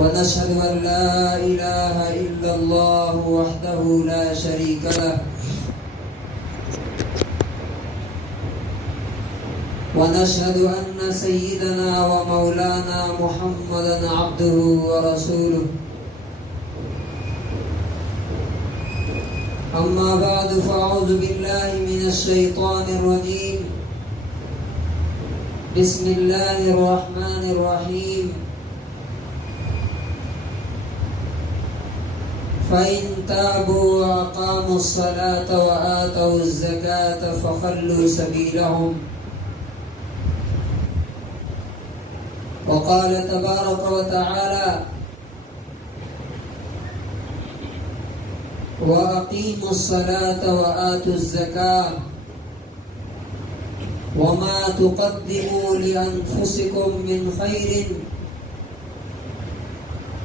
ونشهد أن لا إله إلا الله وحده لا شريك له ونشهد أن سيدنا ومولانا محمدا عبده ورسوله أما بعد فأعوذ بالله من الشيطان الرجيم بسم الله الرحمن الرحيم فإن تابوا وأقاموا الصلاة وآتوا الزكاة فخلوا سبيلهم وقال تبارك وتعالى وأقيموا الصلاة وآتوا الزكاة وما تقدموا لأنفسكم من خير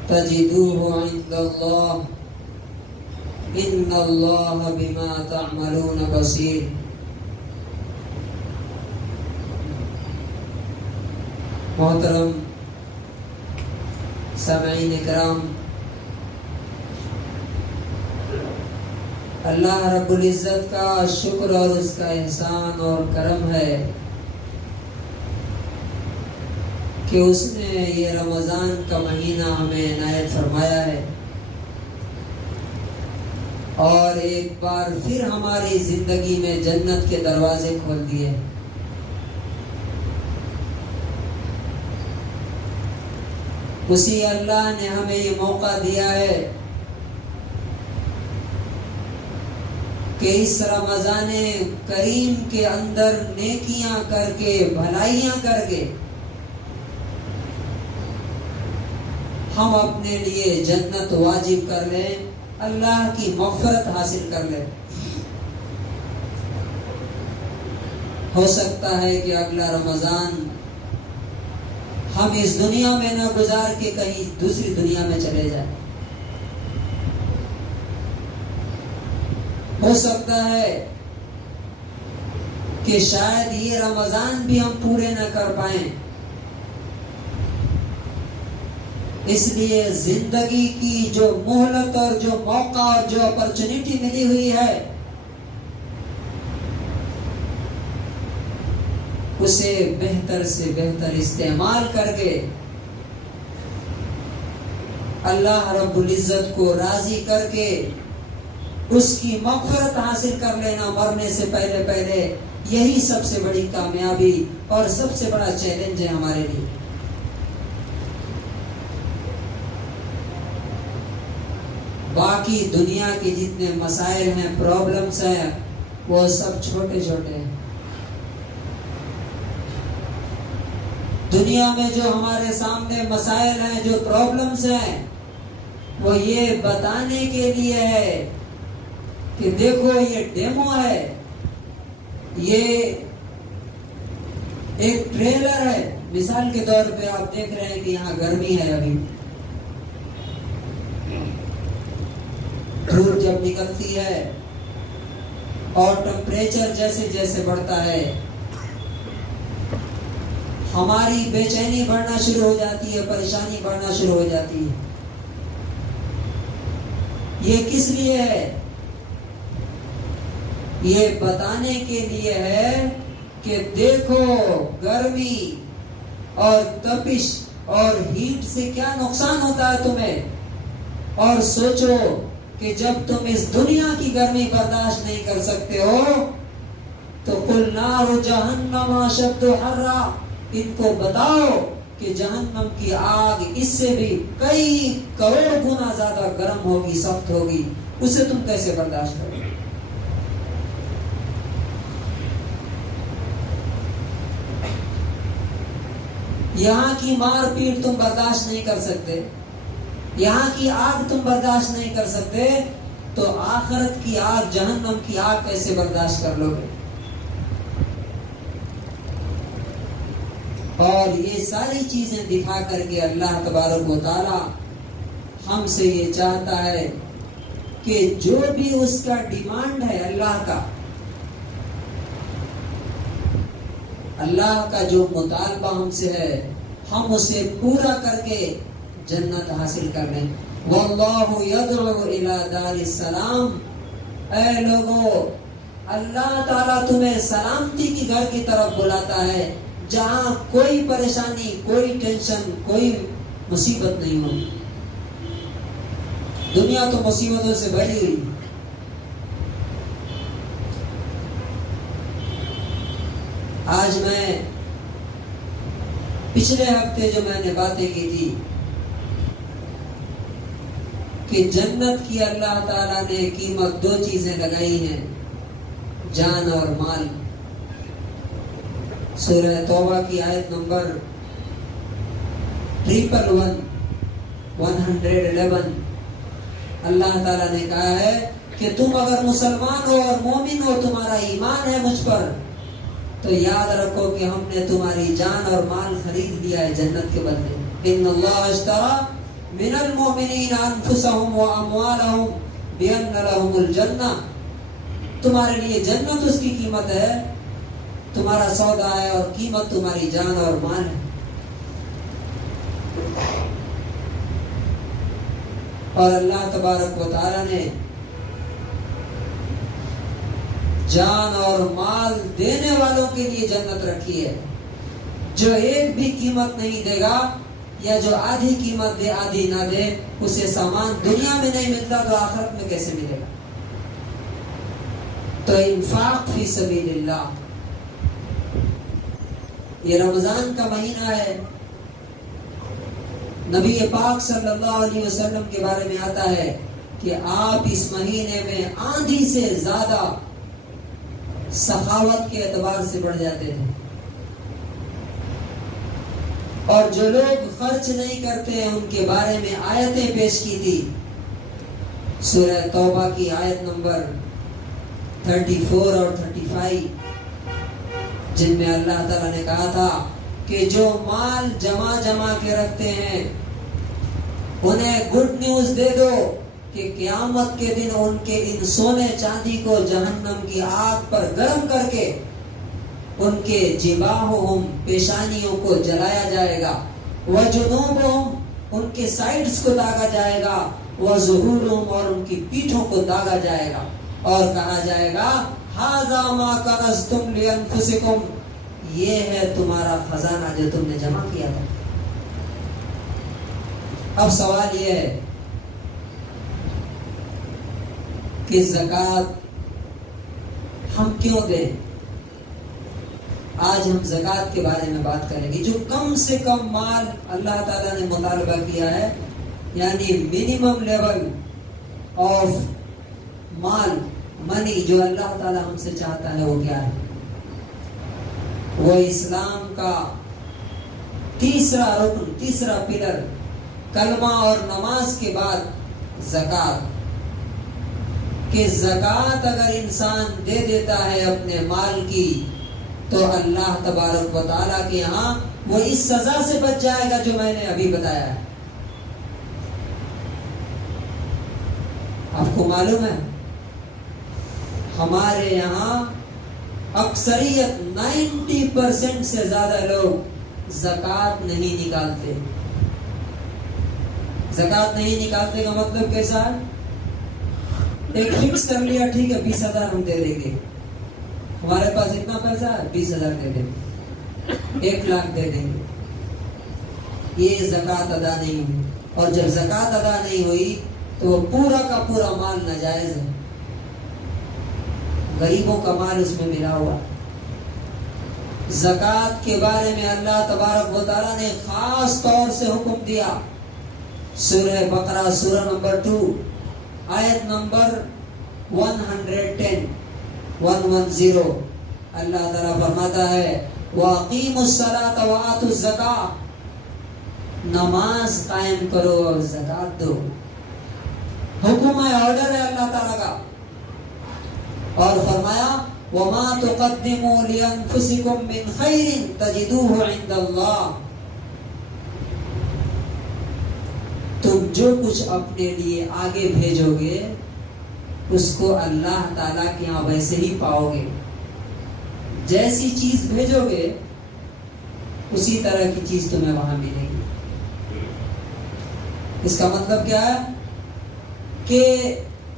تجدوه عند الله إن الله بما تعملون بصير. محترم سامعین کرام، اللہ رب العزت کا شکر اور اس کا احسان اور کرم ہے کہ اس نے یہ رمضان کا مہینہ ہمیں عنایت فرمایا ہے اور ایک بار پھر ہماری زندگی میں جنت کے دروازے کھول دیے. اسی اللہ نے ہمیں یہ موقع دیا ہے کہ اس رمضان کریم کے اندر نیکیاں کر کے، بھلائیاں کر کے ہم اپنے لیے جنت واجب کر لیں، اللہ کی مغفرت حاصل کر لیں. ہو سکتا ہے کہ اگلا رمضان ہم اس دنیا میں نہ گزار کے کہیں دوسری دنیا میں چلے جائیں. ہو سکتا ہے کہ شاید یہ رمضان بھی ہم پورے نہ کر پائیں. اس لیے زندگی کی جو مہلت اور جو موقع اور جو اپرچونٹی ملی ہوئی ہے اسے بہتر سے بہتر استعمال کر کے اللہ رب العزت کو راضی کر کے اس کی مغفرت حاصل کر لینا مرنے سے پہلے پہلے، یہی سب سے بڑی کامیابی اور سب سے بڑا چیلنج ہے ہمارے لیے. باقی دنیا کے جتنے مسائل ہیں، پرابلمز ہیں، وہ سب چھوٹے چھوٹے ہیں. دنیا میں جو ہمارے سامنے مسائل ہیں، جو پرابلمز ہیں، وہ یہ بتانے کے لیے ہے کہ دیکھو یہ ڈیمو ہے، یہ ایک ٹریلر ہے. مثال کے طور پہ آپ دیکھ رہے ہیں کہ یہاں گرمی ہے، ابھی دھوپ جب نکلتی ہے اور ٹمپریچر جیسے جیسے بڑھتا ہے ہماری بے چینی بڑھنا شروع ہو جاتی ہے، پریشانی بڑھنا شروع ہو جاتی ہے. یہ کس لیے ہے؟ یہ بتانے کے لیے ہے کہ دیکھو گرمی اور تپش اور ہیٹ سے کیا نقصان ہوتا ہے تمہیں، اور سوچو کہ جب تم اس دنیا کی گرمی برداشت نہیں کر سکتے ہو تو قل نار جہنم اشد حرا، ان کو بتاؤ کہ جہنم کی آگ اس سے بھی کئی کروڑ گنا زیادہ گرم ہوگی، سخت ہوگی، اسے تم کیسے برداشت کرو؟ یہاں کی مار پیٹ تم برداشت نہیں کر سکتے، یہاں کی آگ تم برداشت نہیں کر سکتے، تو آخرت کی آگ، جہنم کی آگ کیسے برداشت کر لو گے؟ اور یہ ساری چیزیں دکھا کر کے اللہ تبارک و تعالی ہم سے یہ چاہتا ہے کہ جو بھی اس کا ڈیمانڈ ہے اللہ کا جو مطالبہ ہم سے ہے، ہم اسے پورا کر کے جنت حاصل کر لیں. واللہ یدعو الی دار السلام. اے لوگو، اللہ تعالیٰ تمہیں سلامتی کی گھر کی طرف بلاتا ہے جہاں کوئی پریشانی، کوئی ٹینشن، کوئی مصیبت نہیں ہوگی. دنیا تو مصیبتوں سے بھری ہوئی. آج میں پچھلے ہفتے جو میں نے باتیں کی تھی کہ جنت کی اللہ تعالیٰ نے قیمت 2 چیزیں لگائی ہیں، جان اور مال. سورہ توبہ کی آیت نمبر 111 اللہ تعالیٰ نے کہا ہے کہ تم اگر مسلمان ہو اور مومن ہو، تمہارا ایمان ہے مجھ پر، تو یاد رکھو کہ ہم نے تمہاری جان اور مال خرید لیا ہے جنت کے بدلے. ان اللہ اشتری من المؤمنین انفسهم واموالهم بان لهم الجنہ. تمہارے لیے جنت اس کی قیمت ہے، تمہارا سودا ہے، اور قیمت تمہاری جان اور مال ہے. اور اللہ تبارک و تعالی نے جان اور مال دینے والوں کے لیے جنت رکھی ہے. جو ایک بھی قیمت نہیں دے گا، یا جو آدھی قیمت دے آدھی نہ دے، اسے سامان دنیا میں نہیں ملتا تو آخرت میں کیسے ملے گا؟ تو انفاق فی سبیل اللہ. یہ رمضان کا مہینہ ہے. نبی پاک صلی اللہ علیہ وسلم کے بارے میں آتا ہے کہ آپ اس مہینے میں آندھی سے زیادہ سخاوت کے اعتبار سے بڑھ جاتے ہیں. اور جو لوگ خرچ نہیں کرتے ہیں ان کے بارے میں آیتیں پیش کی تھی. سورہ توبہ کی آیت نمبر 34 اور 35، جن میں اللہ تعالیٰ نے کہا تھا کہ جو مال جمع کے رکھتے ہیں انہیں گڈ نیوز دے دو کہ قیامت کے دن ان کے ان سونے چاندی کو جہنم کی آگ پر گرم کر کے ان کے جباہہم پیشانیوں کو جلایا جائے گا، وجنوبہم ان کے سائیڈز کو داغا جائے گا، وظہورہم اور ان کی پیٹھوں کو داغا جائے گا، اور کہا جائے گا ھذا ما کنزتم لانفسکم، یہ ہے تمہارا خزانہ جو تم نے جمع کیا تھا. اب سوال یہ ہے کہ زکوٰۃ ہم کیوں دیں؟ آج ہم زکوٰۃ کے بارے میں بات کریں گے. جو کم سے کم مال اللہ تعالیٰ نے مطالبہ کیا ہے، یعنی منیمم لیول آف مال، منی جو اللہ تعالیٰ ہم سے چاہتا ہے، وہ کیا ہے؟ وہ اسلام کا تیسرا رکن، تیسرا پلر، کلمہ اور نماز کے بعد زکوٰۃ. کہ زکوٰۃ اگر انسان دے دیتا ہے اپنے مال کی تو اللہ تبارک و تعالیٰ کے یہاں وہ اس سزا سے بچ جائے گا جو میں نے ابھی بتایا ہے. آپ کو معلوم ہے ہمارے یہاں اکثریت 90% سے زیادہ لوگ زکوٰۃ نہیں نکالتے. زکوٰۃ نہیں نکالتے کا مطلب کیسا ہے؟ ایک فکس کر لیا، ٹھیک ہے 20,000 ہم دے دیں گے، ہمارے پاس اتنا پیسہ ہے 20,000 دے دیں گے، 1 لاکھ دے دیں گے. یہ زکوٰۃ ادا نہیں ہوئی. اور جب زکوٰۃ ادا نہیں ہوئی تو وہ پورا کا پورا مال ناجائز ہے، غریبوں کا مال اس میں ملا ہوا. زکوٰۃ کے بارے میں اللہ تبارک و تعالیٰ نے خاص طور سے حکم دیا. سورہ بقرہ سورہ نمبر 2 آیت نمبر 110 اللہ تعالیٰ فرماتا ہے وَأَقِيمُوا الصَّلَاةَ وَآتُوا الزَّكَاةَ، نماز قائم کرو اور زکوٰۃ دو. حکم ہے، آرڈر ہے اللہ تعالیٰ کا. اور فرمایا وَمَا تُقَدِّمُوا لِأَنفُسِكُم مِّن خَيْرٍ تَجِدُوهُ عِندَ اللَّهِ، تم جو کچھ اپنے لیے آگے بھیجو گے اس کو اللہ تعالیٰ کے یہاں ویسے ہی پاؤ گے. جیسی چیز بھیجو گے اسی طرح کی چیز تمہیں وہاں ملے گی. اس کا مطلب کیا ہے کہ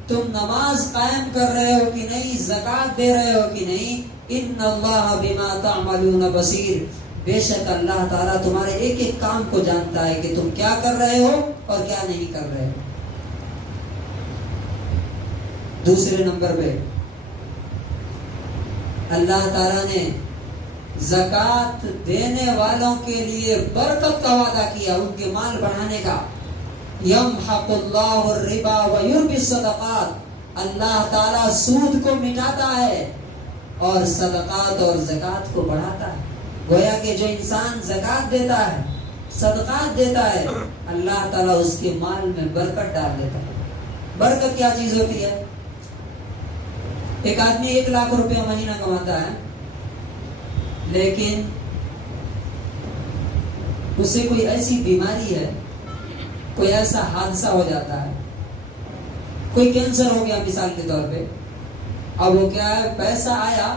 تم نماز قائم کر رہے ہو کہ نہیں، زکوٰۃ دے رہے ہو کہ نہیں. ان اللہ بما تعملون بصیر، بے شک اللہ تعالیٰ تمہارے ایک ایک کام کو جانتا ہے کہ تم کیا کر رہے ہو اور کیا نہیں کر رہے ہو. دوسرے نمبر پہ اللہ تعالیٰ نے زکوٰۃ دینے والوں کے لیے برکت کا وعدہ کیا، ان کے مال بڑھانے کا. یمحق اللہ الربا ویربی الصدقات، اللہ تعالیٰ سود کو مٹاتا ہے اور صدقات اور زکوٰۃ کو بڑھاتا ہے. گویا کہ جو انسان زکوٰۃ دیتا ہے، صدقات دیتا ہے، اللہ تعالیٰ اس کے مال میں برکت ڈال دیتا ہے. برکت کیا چیز ہوتی ہے؟ ایک آدمی 1 لاکھ روپے مہینہ کماتا ہے، لیکن اس سے کوئی ایسی بیماری ہے، کوئی ایسا حادثہ ہو جاتا ہے، کوئی کینسر ہو گیا مثال کے طور پہ. اب وہ کیا ہے، پیسہ آیا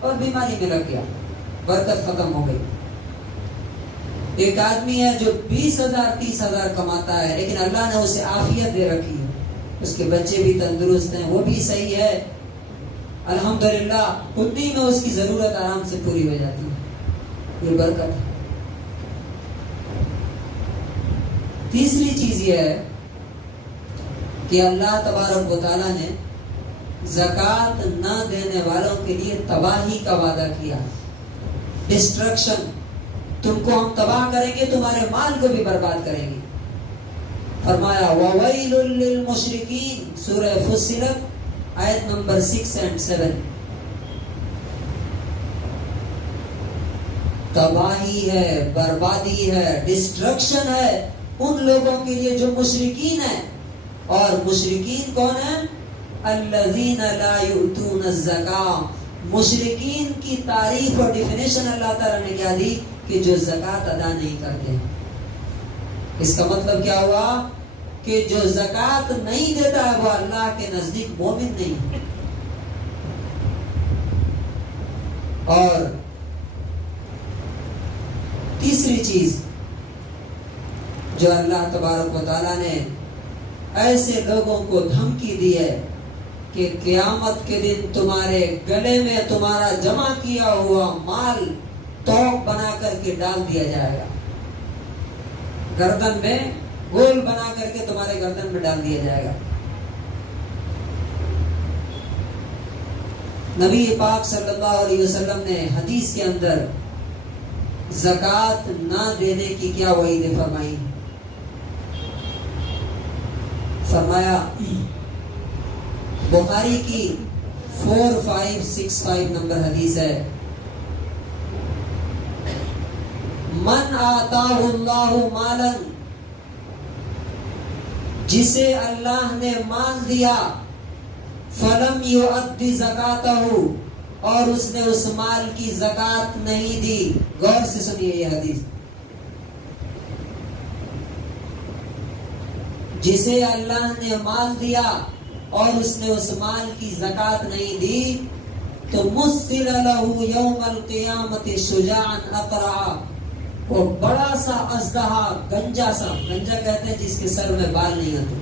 اور بیماری میں لگ گیا، برکت ختم ہو گئی. ایک آدمی ہے جو 20,000 30,000 کماتا ہے، لیکن اللہ نے اسے عافیت دے رکھی ہے، اس کے بچے بھی تندرست ہیں، وہ بھی صحیح ہے، الحمدللہ، اتنی میں اس کی ضرورت آرام سے پوری ہو جاتی ہے. یہ برکت ہے. تیسری چیز یہ ہے کہ اللہ تبارک و تعالیٰ نے زکوٰۃ نہ دینے والوں کے لیے تباہی کا وعدہ کیا. ڈسٹرکشن، تم کو ہم تباہ کریں گے، تمہارے مال کو بھی برباد کریں گے. فرمایا وَوَيْلٌ لِّلْمُشْرِكِينَ، سورہ فصلت آیت نمبر 6 اور 7. تباہی ہے، بربادی ہے، ڈسٹرکشن ہے ان لوگوں کے لیے جو مشرکین ہیں. اور مشرکین کون ہیں؟ الذین لا یؤتون الزکاۃ. مشرکین کی تعریف اور ڈیفینیشن اللہ تعالیٰ نے کیا دی کہ جو زکوٰۃ ادا نہیں کرتے ہیں. اس کا مطلب کیا ہوا کہ جو زکوٰۃ نہیں دیتا ہے وہ اللہ کے نزدیک مومن نہیں ہے. اور تیسری چیز جو اللہ تبارک و تعالیٰ نے ایسے لوگوں کو دھمکی دی ہے کہ قیامت کے دن تمہارے گلے میں تمہارا جمع کیا ہوا مال توق بنا کر کے ڈال دیا جائے گا. گردن میں گول بنا کر کے تمہارے گردن میں ڈال دیا جائے گا. نبی پاک صلی اللہ علیہ وسلم نے حدیث کے اندر زکوٰۃ نہ دینے کی کیا وعید فرمائی؟ فرمایا بخاری کی 4565 نمبر حدیث ہے، من آتاہ اللہ مالا، جسے اللہ نے مال دیا، فلم یؤدی زکاتہ، اور اس نے اس مال کی زکات نہیں دی. غور سے سنیے یہ حدیث. جسے اللہ نے مال دیا اور اس نے اس مال کی زکات نہیں دی، تو مُسِّلَ لَهُ يَوْمَ الْقِيَامَةِ شُجَاعًا أَقْرَعًا، وہ بڑا سا اژدہا، گنجا سا، گنجا کہتے ہیں جس کے سر میں بال نہیں ہوتے،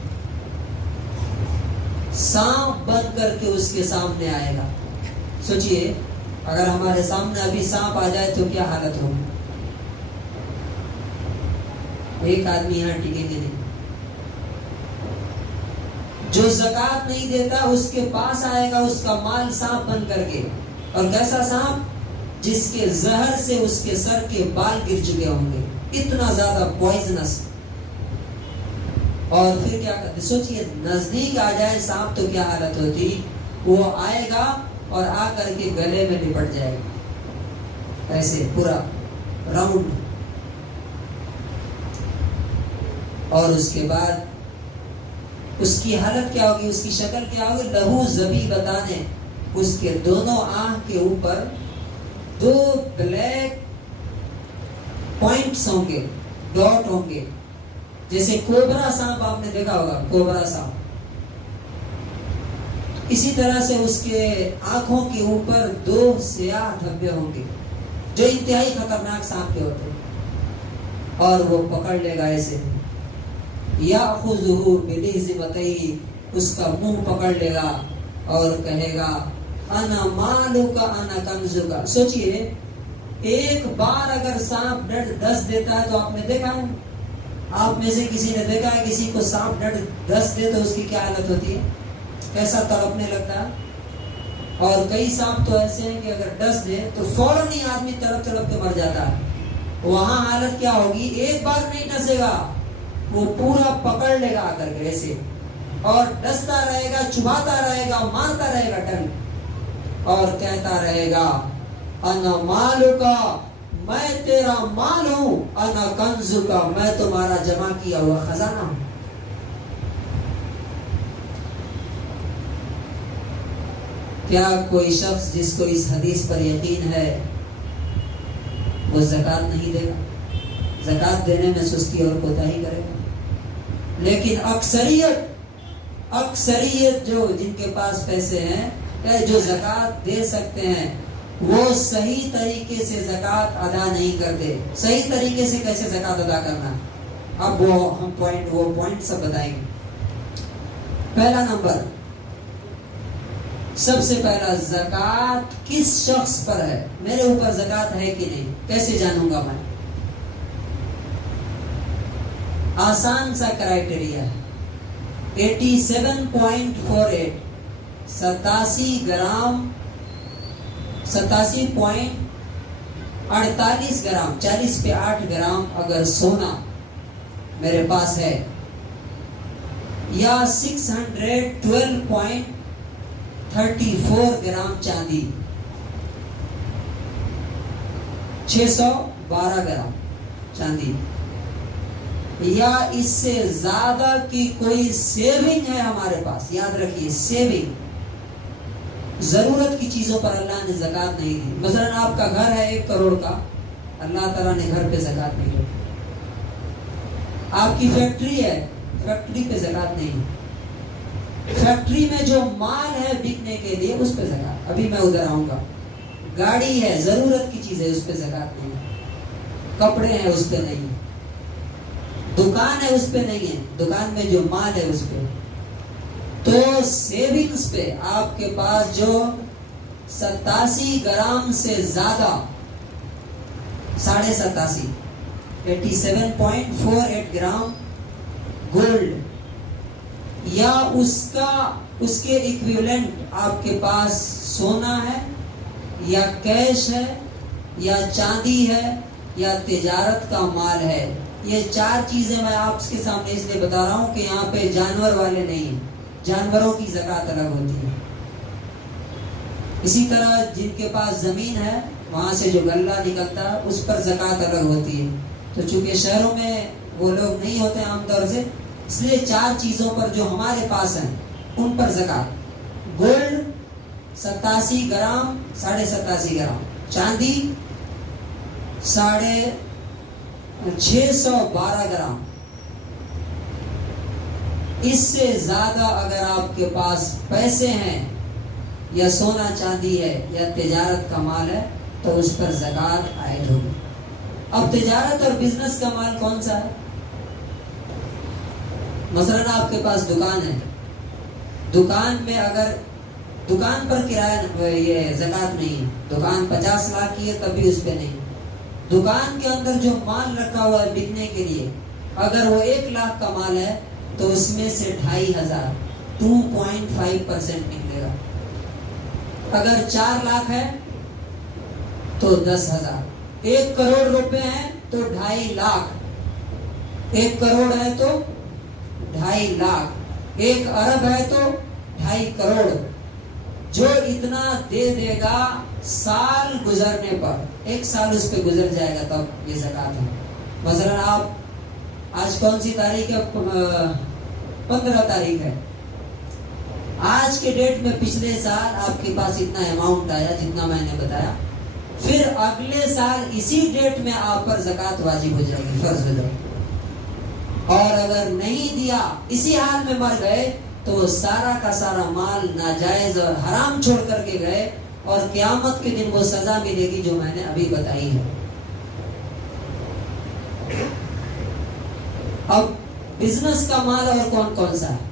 سانپ بن کر کے اس کے سامنے آئے گا. سوچئے اگر ہمارے سامنے ابھی سانپ آ جائے تو کیا حالت ہوگی؟ ایک آدمی یہاں ٹکیں گے نہیں. جو زکات نہیں دیتا اس کے پاس آئے گا اس کا مال سانپ بن کر کے، اور کیسا سانپ؟ جس کے زہر سے اس کے سر کے بال گر چکے ہوں گے، اتنا زیادہ پوائزنس. اور پھر کیا کرتے؟ سوچئے نزدیک آ جائے سانپ تو کیا حالت ہوتی؟ وہ آئے گا اور آ کر کے گلے میں لپٹ جائے گا، ایسے پورا راؤنڈ. اور اس کے بعد اس کی حالت کیا ہوگی، اس کی شکل کیا ہوگی؟ لہو زبیبتان، اس کے دونوں آنکھ کے اوپر 2 بلیک پوائنٹس ہوں گے، ڈاٹ ہوں گے، جیسے کوبرا سانپ آپ نے دیکھا ہوگا، کوبرا سانپ. اسی طرح سے اس کے آنکھوں کے اوپر 2 سیاہ دھبے ہوں گے جو انتہائی خطرناک سانپ کے ہوتے ہیں، اور وہ پکڑ لے گا ایسے. یأخذہ بلحظمتیہ، اس کا منہ پکڑ لے گا اور کہے گا انا مالک انا کنزک۔ سوچئے ایک بار اگر سانپ ڈر 10 دیتا ہے تو آپ نے دیکھا ہے، آپ میں سے کسی نے دیکھا ہے کسی کو سانپ ڈر 10 دے تو اس کی کیا حالت ہوتی ہے، کیسا تڑپنے لگتا ہے؟ اور کئی سانپ تو ایسے ہیں کہ اگر 10 دے تو فوراً ہی آدمی تڑپ تڑپ کے مر جاتا ہے۔ وہاں حالت کیا ہوگی؟ ایک بار نہیں ڈسے گا، وہ پورا پکڑ لے گا آ کر کے ایسے، اور ڈستا رہے گا، چباتا رہے گا، مارتا رہے گا ٹنگ، اور کہتا رہے گا انا مالکا، میں تیرا مال ہوں، انا کنزکا، میں تمہارا جمع کیا ہوا خزانہ ہوں۔ کیا کوئی شخص جس کو اس حدیث پر یقین ہے وہ زکوٰۃ نہیں دے گا؟ زکوٰۃ دینے میں سستی اور کوتاہی کرے گا؟ لیکن اکثریت جو جن کے پاس پیسے ہیں یا جو زکوٰۃ دے سکتے ہیں وہ صحیح طریقے سے زکوٰۃ ادا نہیں کرتے۔ صحیح طریقے سے کیسے زکوٰۃ ادا کرنا، اب وہ ہم پوائنٹ سب بتائیں گے۔ پہلا نمبر، سب سے پہلا، زکوٰۃ کس شخص پر ہے؟ میرے اوپر زکوٰۃ ہے کہ نہیں، کیسے جانوں گا میں؟ آسان سا کرائٹیریا ہے، 87.48، 87 گرام، 87.48 گرام، 40 پہ 8 گرام اگر سونا میرے پاس ہے، یا 612.34 گرام چاندی، 612 گرام چاندی، یا اس سے زیادہ کی کوئی سیونگ ہے ہمارے پاس۔ یاد رکھیے، سیونگ، ضرورت کی چیزوں پر اللہ نے زکوٰۃ نہیں دی۔ مثلا آپ کا گھر ہے 1 کروڑ کا، اللہ تعالیٰ نے گھر پہ زکوٰۃ نہیں دی۔ آپ کی فیکٹری ہے، فیکٹری پہ زکوٰۃ نہیں۔ فیکٹری میں جو مال ہے بکنے کے لیے اس پہ زکوٰۃ، ابھی میں ادھر آؤں گا۔ گاڑی ہے، ضرورت کی چیز ہے، اس پہ زکوٰۃ نہیں۔ کپڑے ہیں، اس پہ نہیں۔ دکان ہے، اس پہ نہیں ہے۔ دکان میں جو مال ہے اس پہ۔ تو سیونگز پہ آپ کے پاس جو 87 گرام سے زیادہ، 87.5، 87.48 گرام گولڈ، یا اس کے ایکویولنٹ آپ کے پاس سونا ہے، یا کیش ہے، یا چاندی ہے، یا تجارت کا مال ہے۔ یہ 4 چیزیں میں آپ کے سامنے اس لیے بتا رہا ہوں کہ یہاں پہ جانور والے نہیں ہیں، جانوروں کی زکوٰۃ الگ ہوتی ہے۔ اسی طرح جن کے پاس زمین ہے وہاں سے جو غلہ نکلتا ہے اس پر زکوٰۃ الگ ہوتی ہے۔ تو چونکہ شہروں میں وہ لوگ نہیں ہوتے عام طور سے، اس لیے 4 چیزوں پر جو ہمارے پاس ہیں ان پر زکوٰۃ: گولڈ 87 گرام، 87.5 گرام، چاندی 612 گرام۔ اس سے زیادہ اگر آپ کے پاس پیسے ہیں یا سونا چاندی ہے یا تجارت کا مال ہے تو اس پر زکوٰۃ عائد ہوگی۔ اب تجارت اور بزنس کا مال کون سا ہے؟ مثلا آپ کے پاس دکان ہے، دکان میں اگر دکان پر کرایہ یہ زکوٰۃ نہیں ہے، دکان 50 لاکھ کی ہے تب بھی اس پہ نہیں۔ دکان کے اندر جو مال رکھا ہوا ہے بکنے کے لیے، اگر وہ 1 لاکھ کا مال ہے تو اس میں سے 2500، 2.5% نکلے گا۔ اگر 4 لاکھ ہے تو 10,000۔ 1 کروڑ روپے ہیں تو 2.5 لاکھ، 1 کروڑ ہے تو 2.5 لاکھ، 1 ارب ہے تو 2.5 کروڑ۔ جو اتنا دے دے گا سال گزرنے پر، 1 سال اس پہ گزر جائے گا تب یہ زکوٰۃ ہے۔ مثلا آپ آج کون سی تاریخ ہے؟ 15 تاریخ ہے۔ آج کے ڈیٹ میں پچھلے سال آپ کے پاس اتنا اماؤنٹ آیا جتنا میں نے بتایا، پھر اگلے سال اسی ڈیٹ میں آپ پر زکوٰۃ واجب ہو جائے گی، فرض ہو جائے گی۔ اور اگر نہیں دیا، اسی حال میں مر گئے تو سارا کا سارا مال ناجائز اور حرام چھوڑ کر کے گئے، اور قیامت کے دن وہ سزا ملے گی جو میں نے ابھی بتائی ہے۔ اب بزنس کا مال اور کون کون سا ہے؟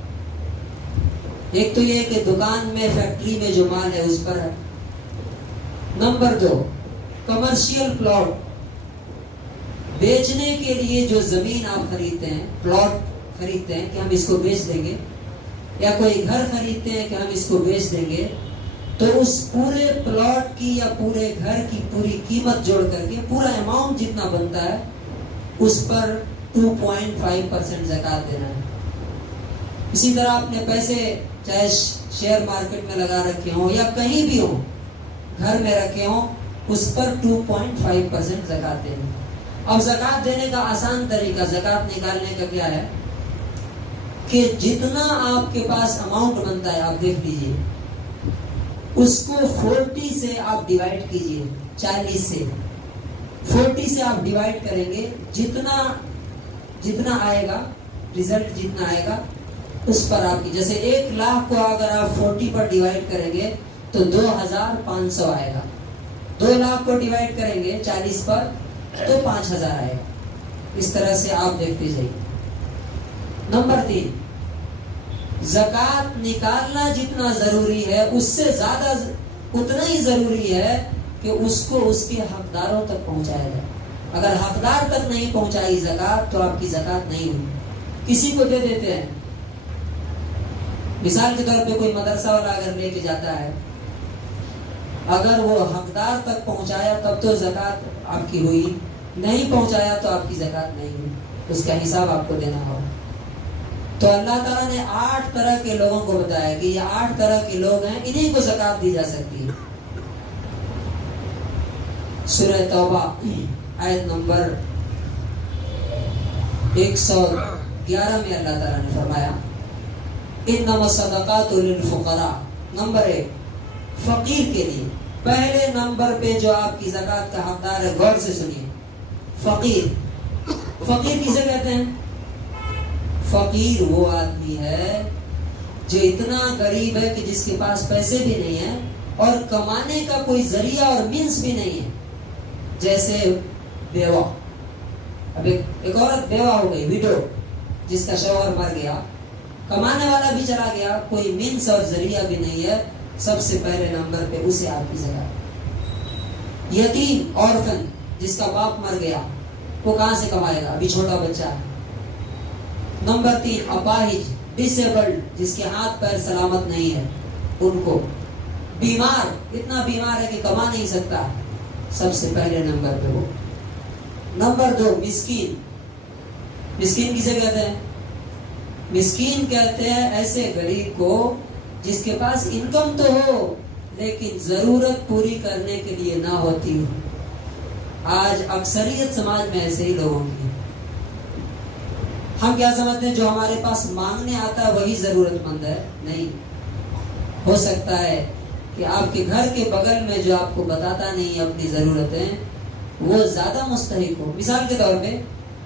ایک تو یہ کہ دکان میں فیکٹری میں جو مال ہے اس پر ہے. نمبر 2 کمرشل پلاٹ، بیچنے کے لیے جو زمین آپ خریدتے ہیں، پلاٹ خریدتے ہیں کہ ہم اس کو بیچ دیں گے، یا کوئی گھر خریدتے ہیں کہ ہم اس کو بیچ دیں گے، تو اس پورے پلاٹ کی یا پورے گھر کی پوری قیمت جوڑ کر کے پورا اماؤنٹ جتنا بنتا ہے اس پر 2.5% زکوٰۃ دینا ہے. اسی طرح آپ نے پیسے چاہے شیئر مارکیٹ میں لگا رکھے ہوں یا کہیں بھی ہوں، گھر میں رکھے ہوں، اس پر 2.5% زکوٰۃ دینا. اب زکوٰۃ دینے کا آسان طریقہ، زکوٰۃ نکالنے کا کیا ہے کہ جتنا آپ کے پاس اماؤنٹ بنتا ہے آپ دیکھ لیجئے، اس کو 40 سے آپ ڈیوائڈ کیجئے، 40 سے 40 سے آپ ڈیوائڈ کریں گے، جتنا آئے گا ریزلٹ جتنا آئے گا اس پر آپ کی، جیسے 1 لاکھ کو اگر آپ 40 پر ڈیوائڈ کریں گے تو 2500 آئے گا. 2 لاکھ کو ڈیوائڈ کریں گے 40 پر تو 5000 آئے گا. اس طرح سے آپ دیکھتے جائیے. نمبر 3 زکوٰۃ نکالنا جتنا ضروری ہے اس سے زیادہ اتنا ہی ضروری ہے کہ اس کو اس کے حقداروں تک پہنچایا جائے. اگر حقدار تک نہیں پہنچائی زکوٰۃ تو آپ کی زکوٰۃ نہیں ہوئی. کسی کو دے دیتے ہیں، مثال کے طور پہ کوئی مدرسہ والا اگر لے کے جاتا ہے، اگر وہ حقدار تک پہنچایا تب تو زکوٰۃ آپ کی ہوئی، نہیں پہنچایا تو آپ کی زکوٰۃ نہیں ہوئی، اس کا حساب آپ کو دینا ہوگا. تو اللہ تعالیٰ نے 8 طرح کے لوگوں کو بتایا کہ یہ 8 طرح کے لوگ ہیں، انہیں کو زکوٰۃ دی جا سکتی ہے. سورہ توبہ آیت نمبر 111 میں اللہ تعالیٰ نے فرمایا انما الصدقات للفقراء. نمبر 1 فقیر کے لیے. پہلے نمبر پہ جو آپ کی زکوٰۃ کا حقدار ہے، غور سے سنیے، فقیر. فقیر کسے کہتے ہیں؟ فقیر وہ آدمی ہے جو اتنا غریب ہے کہ جس کے پاس پیسے بھی نہیں ہیں اور کمانے کا کوئی ذریعہ اور مینس بھی نہیں ہے. جیسے بیوہ، اب ایک عورت بیوہ ہو گئی، ویڈو، جس کا شوہر مر گیا، کمانے والا بھی چلا گیا، کوئی مینس اور ذریعہ بھی نہیں ہے، سب سے پہلے نمبر پہ اسے آپ کی زکوٰۃ. یتیم، اورفن، جس کا باپ مر گیا، وہ کہاں سے کمائے گا؟ ابھی چھوٹا بچہ ہے. نمبر 3 اپاہج، ڈسیبلڈ، جس کے ہاتھ پیر سلامت نہیں ہے، ان کو. بیمار، اتنا بیمار ہے کہ کما نہیں سکتا، سب سے پہلے نمبر پہ وہ. نمبر 2 مسکین. مسکین کسے کہتے ہیں؟ مسکین کہتے ہیں ایسے غریب کو جس کے پاس انکم تو ہو لیکن ضرورت پوری کرنے کے لیے نہ ہوتی ہو. آج اکثریت سماج میں ایسے ہی لوگوں کی. ہم کیا سمجھتے ہیں جو ہمارے پاس مانگنے آتا ہے وہی ضرورت مند ہے؟ نہیں. ہو سکتا ہے کہ آپ کے گھر کے بغل میں جو آپ کو بتاتا نہیں اپنی ضرورتیں وہ زیادہ مستحق ہو. مثال کے طور پہ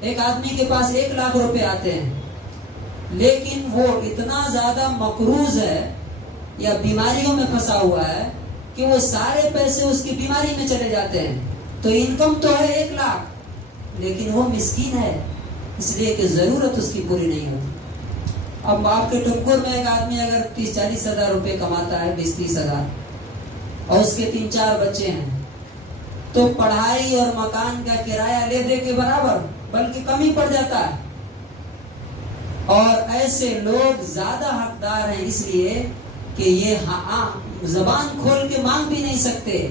ایک آدمی کے پاس 1 لاکھ روپے آتے ہیں لیکن وہ اتنا زیادہ مقروض ہے یا بیماریوں میں پھنسا ہوا ہے کہ وہ سارے پیسے اس کی بیماری میں چلے جاتے ہیں. تو انکم تو ہے 1 لاکھ لیکن وہ مسکین ہے، اس لیے کہ ضرورت اس کی پوری نہیں ہوتی. اب آپ کے ٹمکور میں ایک آدمی اگر 30-40 ہزار روپے کماتا ہے، 20-30 ہزار، اور اس کے 3-4 بچے ہیں، تو پڑھائی اور مکان کا کرایہ لے دے کے برابر بلکہ کم ہی پڑ جاتا ہے. اور ایسے لوگ زیادہ حقدار ہیں اس لیے کہ یہ زبان کھول کے مانگ بھی نہیں سکتے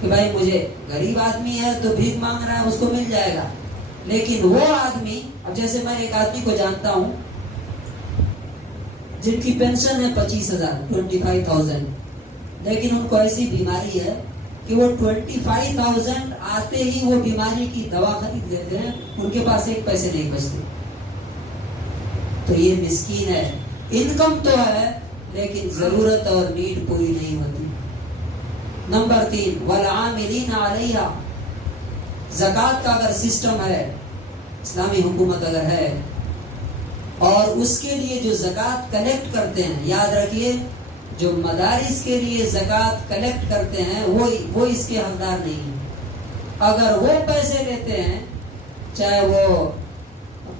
کہ بھائی مجھے، غریب آدمی ہے تو بھیک مانگ رہا ہے، اس کو مل جائے گا. لیکن وہ آدمی، اب جیسے میں ایک آدمی کو جانتا ہوں جن کی پینشن ہے 25,000 25,000، لیکن ان کو ایسی بیماری ہے کہ وہ 25,000 آتے ہی وہ بیماری کی دوا خرید لیتے ہیں، ان کے پاس 1 پیسے نہیں بچتے. تو یہ مسکین ہے. انکم تو ہے لیکن ضرورت اور نیڈ پوری نہیں ہوتی. نمبر 3 والعاملین علیہا. زکوٰۃ کا اگر سسٹم ہے، اسلامی حکومت اگر ہے، اور اس کے لیے جو زکوٰۃ کلیکٹ کرتے ہیں، یاد رکھیے جو مدارس کے لیے زکوٰۃ کلیکٹ کرتے ہیں وہ اس کے حقدار نہیں ہیں. اگر وہ پیسے لیتے ہیں، چاہے وہ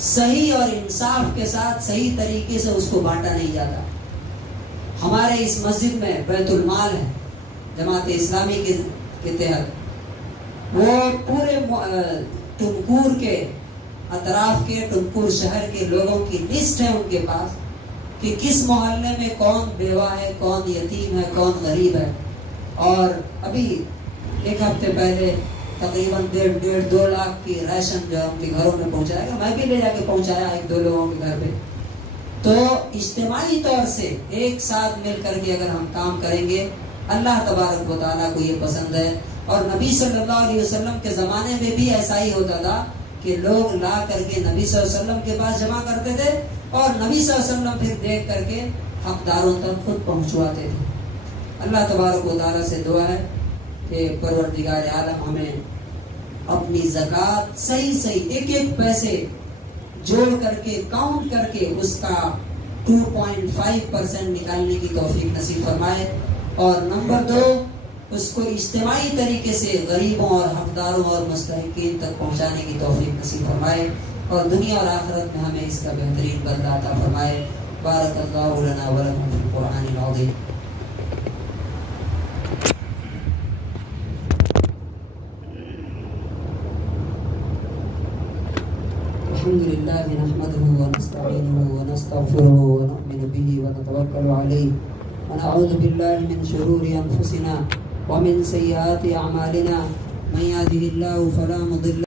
صحیح اور انصاف کے ساتھ صحیح طریقے سے اس کو بانٹا نہیں جاتا. ہمارے اس مسجد میں بیت المال ہے جماعت اسلامی کے تحت. وہ پورے ٹمکور کے اطراف کے ٹمکور شہر کے لوگوں کی لسٹ ہے ان کے پاس کہ کس محلے میں کون بیوہ ہے, کون یتیم ہے, کون غریب ہے. اور ابھی ایک ہفتے پہلے تقریباً 1.5-2 لاکھ کی راشن جو ان کے گھروں میں پہنچایا گا. میں بھی لے جا کے پہنچایا 1-2 لوگوں کے گھر پہ. تو اجتماعی طور سے ایک ساتھ مل کر کے اگر ہم کام کریں گے, اللہ تبارک و تعالیٰ کو یہ پسند ہے. اور نبی صلی اللہ علیہ وسلم کے زمانے میں بھی ایسا ہی ہوتا تھا کہ لوگ لا کر کے نبی صلی اللہ علیہ وسلم کے پاس جمع کرتے تھے اور نبی صلی اللہ علیہ وسلم پھر دیکھ کر کے حقداروں تک خود پہنچواتے تھے. اللہ تبارک و تعالیٰ سے دعا ہے کہ پروردگار عالم ہمیں اپنی زکوٰۃ صحیح ایک پیسے جوڑ کر کے کاؤنٹ کر کے اس کا 2.5% نکالنے کی توفیق نصیب فرمائے. اور نمبر 2, اس کو اجتماعی طریقے سے غریبوں اور حقداروں اور مستحقین تک پہنچانے کی توفیق نصیب فرمائے. اور دنیا اور آخرت میں ہمیں اس کا بہترین بدلہ عطا فرمائے. بارک اللہ لنا ولکم فی القرآن العظیم. الحمد لله نحمده ونستعينه ونستغفره ونؤمن به ونتوكل عليه ونعوذ بالله من شرور أنفسنا ومن سيئات أعمالنا. من يهده الله فلا مضل